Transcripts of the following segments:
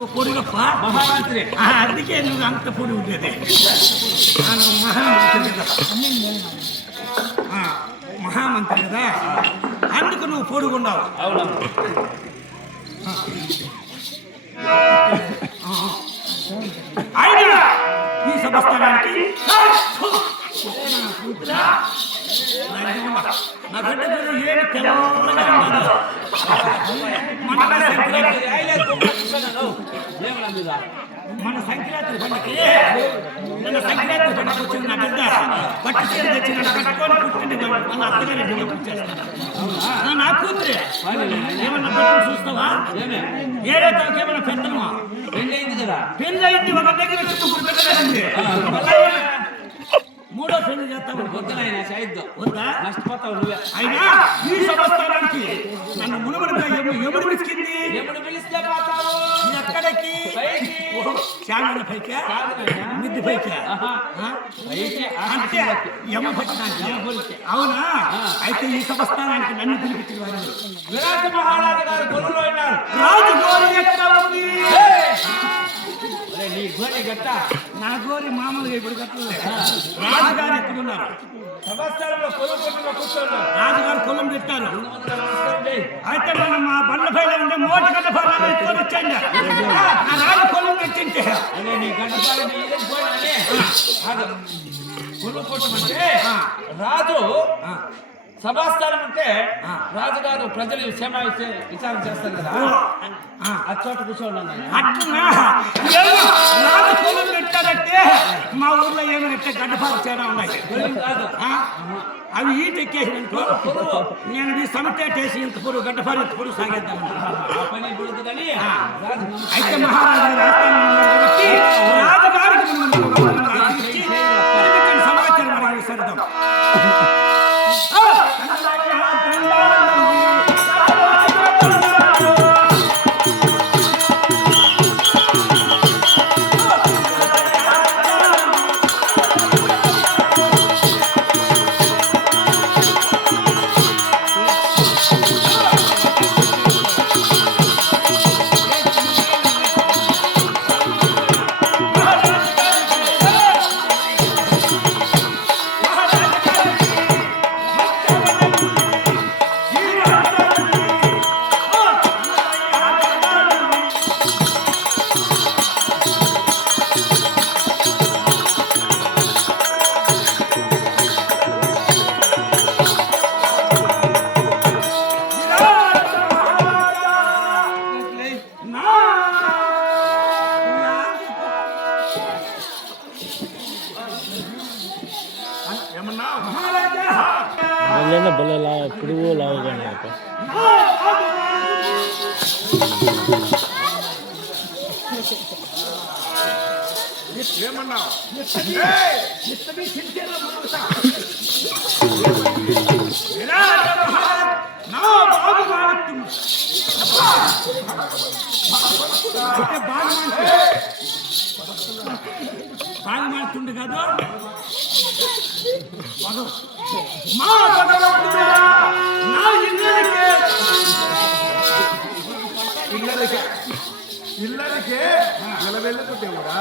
పొడుగప్ప మహామంత్రి అందుకే నువ్వు అంత పొడి ఉండేది మహామంత్రి కదా మహామంత్రి కదా అందుకు నువ్వు పొడుగున్నావు. అయినా ఈ సంస్థానానికి నా బిడ్డ ఏమి తెల్లగా మన సంక్రాంతి పండుగకి మన సంక్రాంతి పండుగ వచ్చిన నా బిడ్డ పట్టు చీర తెచ్చిన కట్టుకొని పుట్టింది మన అత్తగారి వచ్చేస్తాను నా కూతురే ఏమన్నా పెట్టుకుని చూస్తావా? ఏడే ఏమన్నా పెద్దమా? పెళ్ళయింది కదా, పెళ్ళయింది ఒక దగ్గర మూడో పెళ్లి చేస్తావు వద్దునైనా వద్దా నష్టపోతావు నువ్వే. అయినా ఈ సంవత్సరానికి నన్ను మునుమడిగా ఎముడు పిలిచింది. ఎముడు పిలిస్తే పోతావు ఎక్కడికి? శాంగన పైకా మిద్ది పైకా అంటే యమ పట్టడానికి. అవునా? అయితే ఈ సంవత్సరానికి నన్ను పిలిపించిన వారు విరాట మహారాజు గారు గొర్రెలో ఉన్నారు. రాజు గోరి ఎక్కడ ఉంది? నీ గోరి గట్ట నా గోరి మామూలుగా ఇప్పుడు కట్టలేదు. రాజుగారు ఎక్కడున్నారు? సంవత్సరంలో కొలుకొట్టులో కూర్చున్నారు. రాజుగారు కొలం పెట్టారు. అయితే మనం మా బండ్ల పైన ఉండే మోట గడ్డ పైన ఎత్తుకొని వచ్చాండి. ఆ రాజు కొలం పెట్టింటే నీ గడ్డ కొలుకొట్టమంటే రాజు సభాస్థానం అంటే రాజుగారు ప్రజలు విచారం చేస్తారు కదా, ఆ చోట కూర్చోండి. పెట్టారంటే మా ఊర్లో ఏమైనా గడ్డపాలు తేడా ఉన్నాయి అవి ఈట ఎక్కేసినట్టు నేను ఈ సమటేసి ఇంత పొరుగు గడ్డపాలు ఇంత పొరుగు సాగేద్దాం పని పుడుతుందని. అయితే మహారాజు రాజుగారికి సమాచారం మనం విసరిద్దాం. బల్ల పురుగు లావుగానే బాగా మాడుతుండే కాదు మా ఇళ్ళకే నిలవెళ్ళకు దేవుడా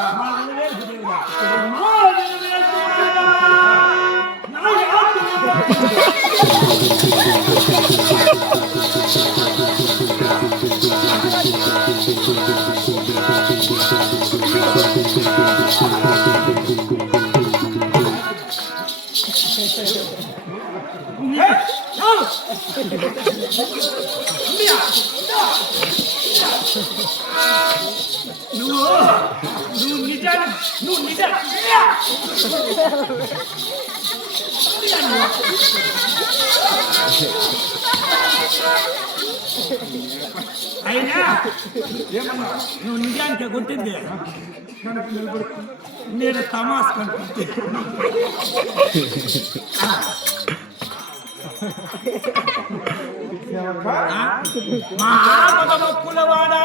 నువ్వు నిజం అయినా ఏమన్నా నువ్వు నిజానికి కొట్టింది నేను తమాస్ కనిపించే మా మొక్కులవాడా